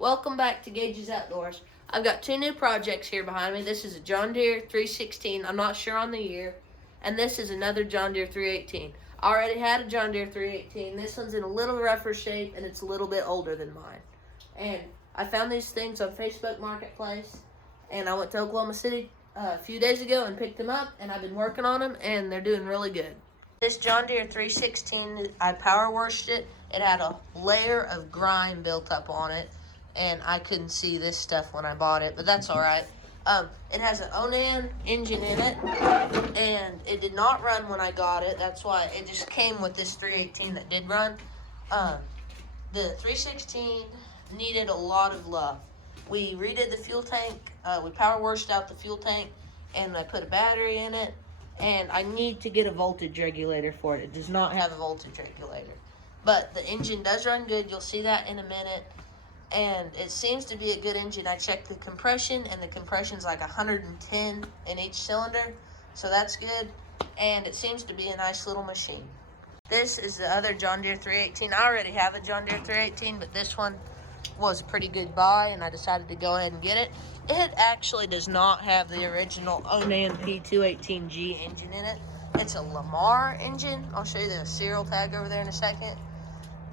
Welcome back to Gage's Outdoors. I've got two new projects here behind me. This is a John Deere 316. I'm not sure on the year. And this is another John Deere 318. I already had a John Deere 318. This one's in a little rougher shape and it's a little bit older than mine. And I found these things on Facebook Marketplace. And I went to Oklahoma City a few days ago and picked them up. And I've been working on them and they're doing really good. This John Deere 316, I power washed it. It had a layer of grime built up on it. And I couldn't see this stuff when I bought it, but that's all right. It has an Onan engine in it, and it did not run when I got it. That's why it just came with this 318 that did run. The 316 needed a lot of love. We redid the fuel tank. We power washed out the fuel tank, and I put a battery in it, and I need to get a voltage regulator for it. It does not have a voltage regulator, but the engine does run good. You'll see that in a minute. And it seems to be a good engine. I checked the compression, and the compression's like 110 in each cylinder, so that's good. And it seems to be a nice little machine. This is the other John Deere 318. I already have a John Deere 318, but this one was a pretty good buy, and I decided to go ahead and get it. It actually does not have the original Onan P218G engine in it. It's a Lamar engine. I'll show you the serial tag over there in a second.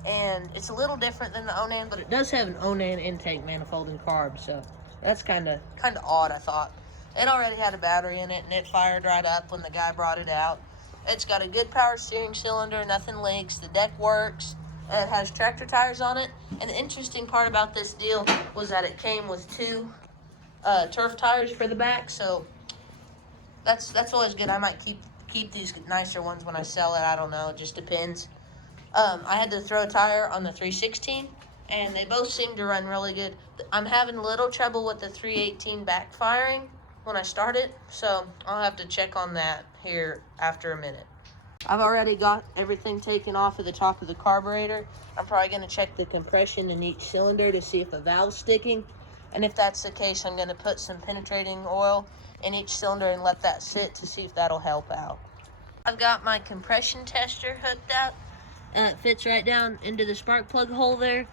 And it's a little different than the Onan, but it does have an Onan intake manifold and carb, so that's kind of odd, I thought. It already had a battery in it, and it fired right up when the guy brought it out. It's got a good power steering cylinder, nothing leaks, the deck works, it has tractor tires on it. And the interesting part about this deal was that it came with two turf tires for the back, so that's always good. I might keep these nicer ones when I sell it, I don't know, it just depends. I had to throw a tire on the 316, and they both seem to run really good. I'm having a little trouble with the 318 backfiring when I start it, so I'll have to check on that here after a minute. I've already got everything taken off of the top of the carburetor. I'm probably going to check the compression in each cylinder to see if a valve's sticking, and if that's the case, I'm going to put some penetrating oil in each cylinder and let that sit to see if that'll help out. I've got my compression tester hooked up. It fits right down into the spark plug hole there.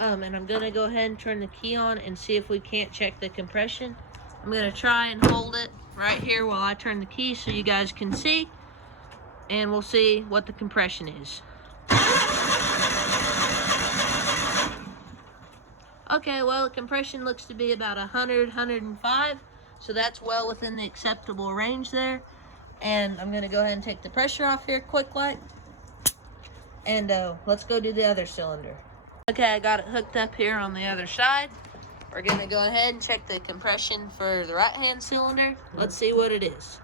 And I'm going to go ahead and turn the key on and see if we can't check the compression. I'm going to try and hold it right here while I turn the key so you guys can see. And we'll see what the compression is. Okay, well, the compression looks to be about 100, 105. So that's well within the acceptable range there. And I'm going to go ahead and take the pressure off here quick like. And let's go do the other cylinder. Okay, I got it hooked up here on the other side. We're gonna go ahead and check the compression for the right-hand cylinder. Let's see what it is.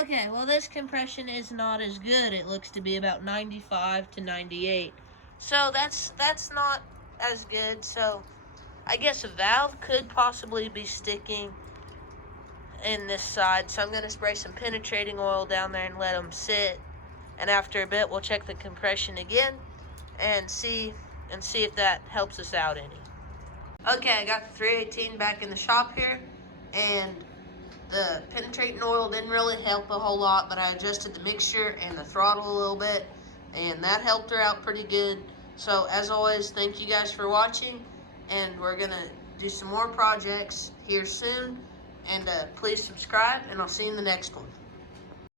Okay, well, this compression is not as good. It looks to be about 95 to 98. So that's not as good. So I guess a valve could possibly be sticking in this side, so I'm going to spray some penetrating oil down there and let them sit, and after a bit we'll check the compression again and see if that helps us out any. Okay, I got the 318 back in the shop here, and the penetrating oil didn't really help a whole lot, but I adjusted the mixture and the throttle a little bit, and that helped her out pretty good. So as always, thank you guys for watching, and we're going to do some more projects here soon. And please subscribe, and I'll see you in the next one.